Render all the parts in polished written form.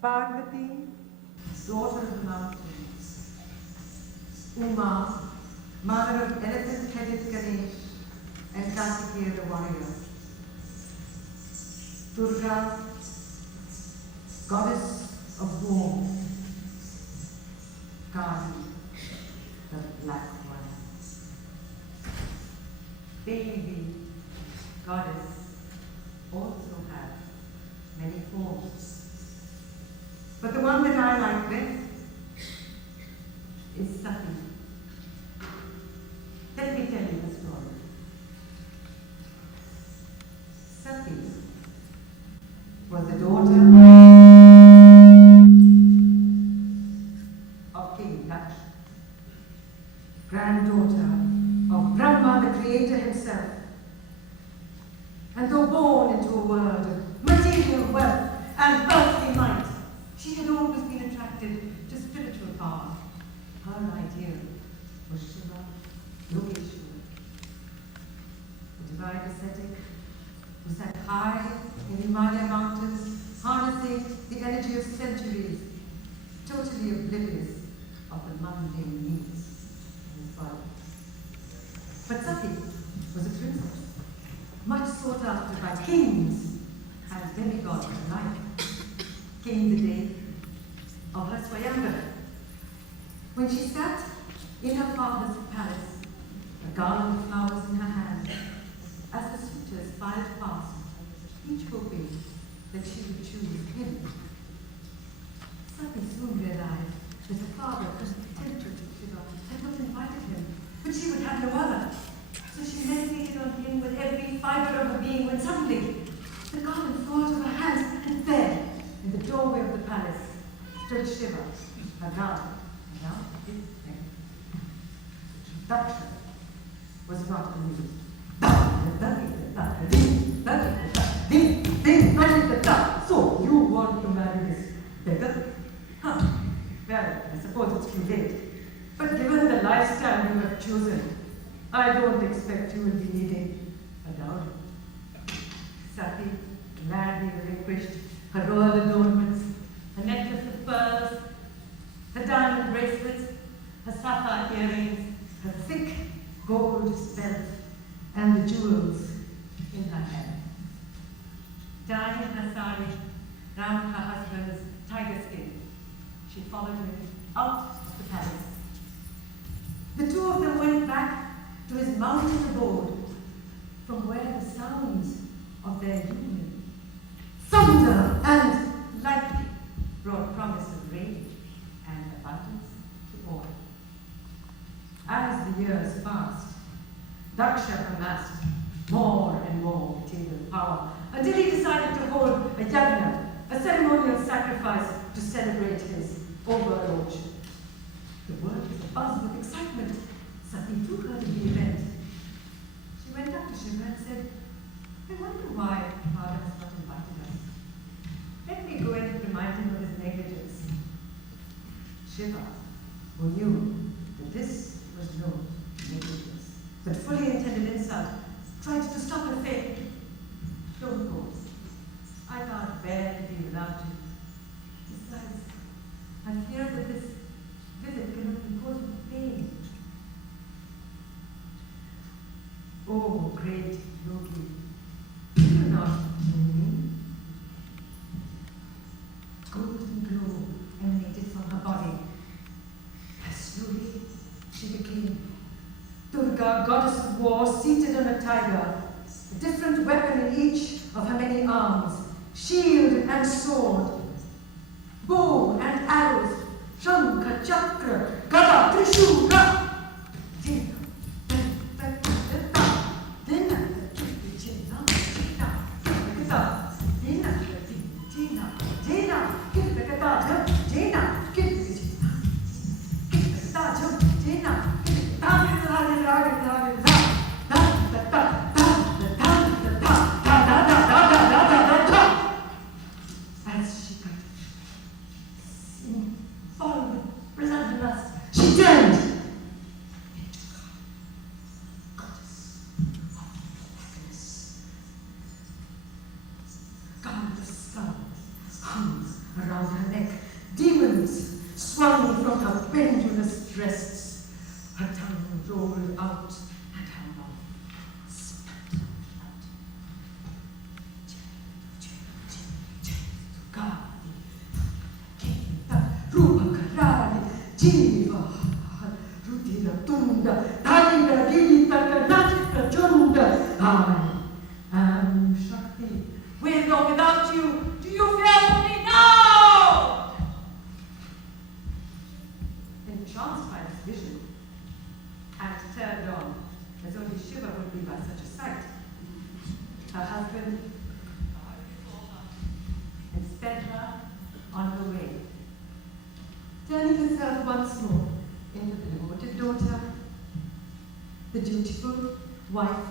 Parvati, daughter of the mountains. Uma, mother of elephant-headed Ganesh and Kartikeya the warrior. Durga, goddess of war. Kali, the black one. Devi, goddess, also have many forms. But the one that I like best is Sati. Let me tell you the story. Sati was the daughter of King Daksh, granddaughter of Brahma, the creator himself. And though born into a world of material wealth and earthly might, she had always been attracted to spiritual power. Her idea was Shiva, Yogeshwar, the divine ascetic who sat high in the Himalaya mountains, harnessing the energy of centuries, totally oblivious of the mundane needs of his body. But Sati was a princess, much sought after by kings and demigods alike. Came the day of her Swayamvara, when she sat in her father's palace, a garland of flowers in her hand, as the suitors filed past, each hoping that she would choose him. Sati soon realized that her father was tempted to Shiva had not invited him, but she would have no other. So she meditated on him with every fiber of her being, when suddenly the garland fell out of her hands and fell. In the doorway of the palace stood Shiva, her guard, and now his name. Daksha was not amused. So you want to marry this beggar? Huh. Well, I suppose it's too late. But given the lifestyle you have chosen, I don't expect you will be needing a dowry. Sati gladly relinquished her royal adornments, her necklace of pearls, her diamond bracelets, her sapphire earrings, her thick gold belt, and the jewels in her hair. Tying her sari round her husband's tiger skin, she followed him out of the palace. The two of them went back to his mountain abode, from where the sounds of their union, thunder and lightning, brought promise of rain and abundance to all. As the years passed, Daksha amassed more and more material power, until he decided to hold a yajna, a ceremonial sacrifice to celebrate his overlordship. The world was abuzz with excitement. Sati too heard of the event. She went up to Shiva and said, I wonder why Father has not invited us. Let me go and remind him of his negligence. Shiva, who knew that this was no negligence, but fully intended insult, tried to stop her fate. Don't go. I can't bear to be without you. Besides, I fear that this visit cannot be caused with pain. Oh, great yogi, do you not know me? Golden glow emanated from her body. As slowly she became Durga, goddess of war, seated on a tiger, a different weapon in each of her many arms, shield and sword, bow and arrows, shankha, chakra, gada, trishula. As she needles swung from her pendulous breasts. Her tongue rolled out and her mouth spat blood. Rupa Karani, Jiva, Rudira Tunda, Tarina Rita Karnataka Junda. I am Shakti. With or without you, do you feel me now? Entranced by this vision, and turned on, as only Shiva would be by such a sight, her husband and sped her on her way, turning herself once more into the devoted daughter, the dutiful wife.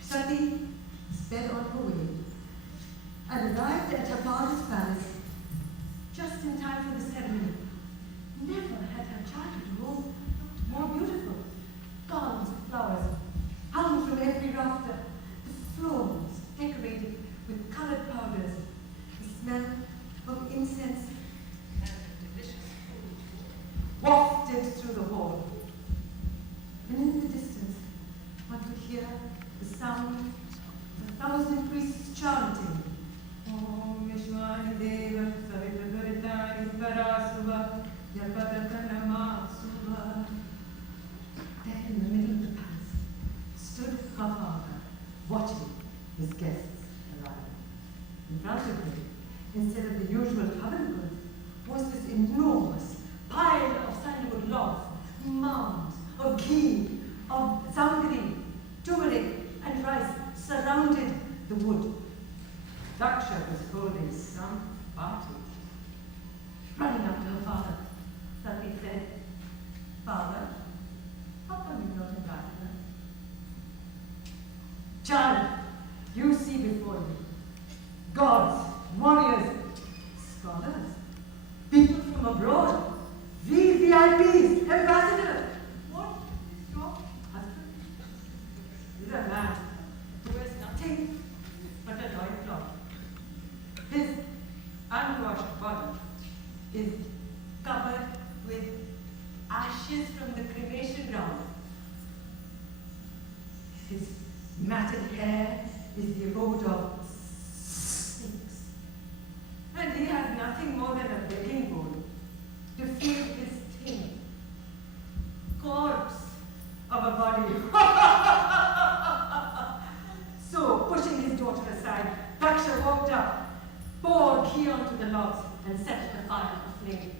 Sati sped on her way and arrived at her father's palace just in time for the ceremony. Never had her childhood home looked more beautiful. Garlands of flowers hung from every rafter, the floors decorated with colored powders, the smell of incense and delicious food wafted through the hall. And in the distance, one could hear the sound of 1,000 priests chanting, Om Vishwani Deva Savita Duritani Parasuva Yapadaka Namasuva. There in the middle of the palace stood her father, watching his guests arrive. In front of him, instead of the usual covered goods, was this enormous pile of sandalwood logs, mounds of ghee, of sangri, turmeric, and rice surrounded the wood. Daksha was holding some party. Running up to her father, Sati said, Father, how come you not invited us? Child, you see before you gods, warriors, scholars, people from abroad, VVIPs, ambassadors. What is your husband? He's a man who wears nothing but a loincloth. His unwashed body is covered with ashes from the cremation ground. His matted hair is the abode of snakes. And he has nothing more than a begging bowl to fill his tin corpse of a body. So, pushing his daughter aside, Daksha walked up, poured ghee onto the logs, and set the fire aflame.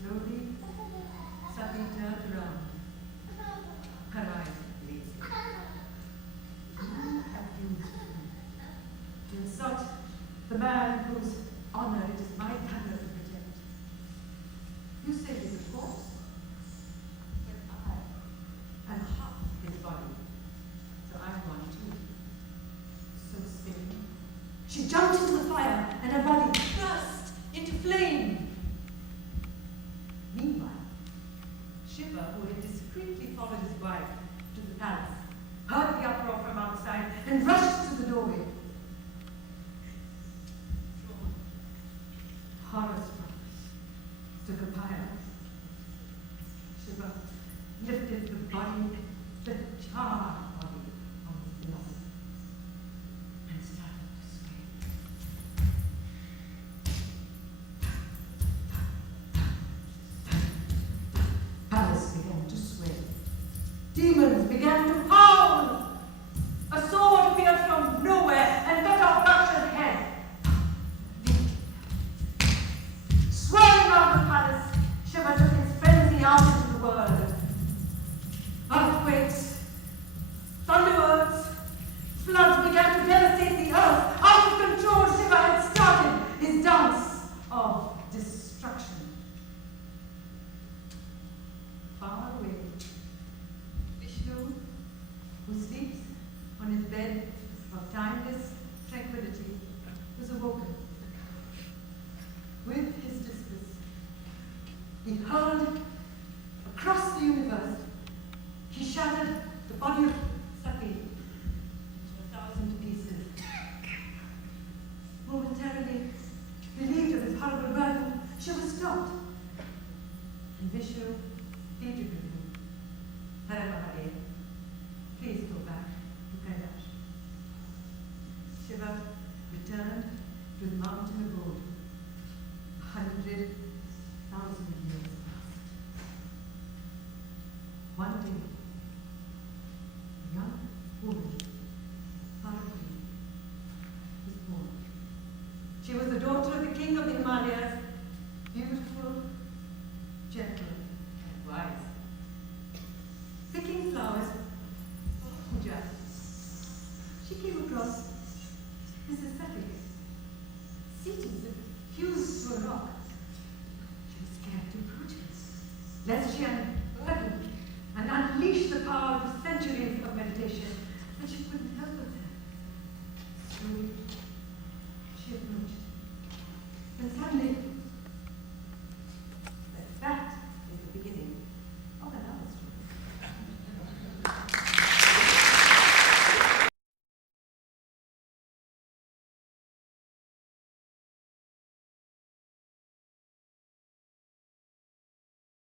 Slowly, Sati turned around, her eyes blazing. Who have you to insult the man whose honor it is my honor to protect? You say he's a corpse, but I am half his body, so I'm one too. So speaking, she jumped into the fire and her body burst into flame. Meanwhile, Shiva, who had discreetly followed his wife to the palace, heard the uproar from outside and rushed to the doorway. Horror-struck, took a pyre. Shiva lifted the body, the charred body, on his blood and started to sway. Palace began to sway. Demons began to howl. A sword appeared from nowhere and cut off Daksha's head. Swirling around the palace, Shiva returned to the mountain abode, 100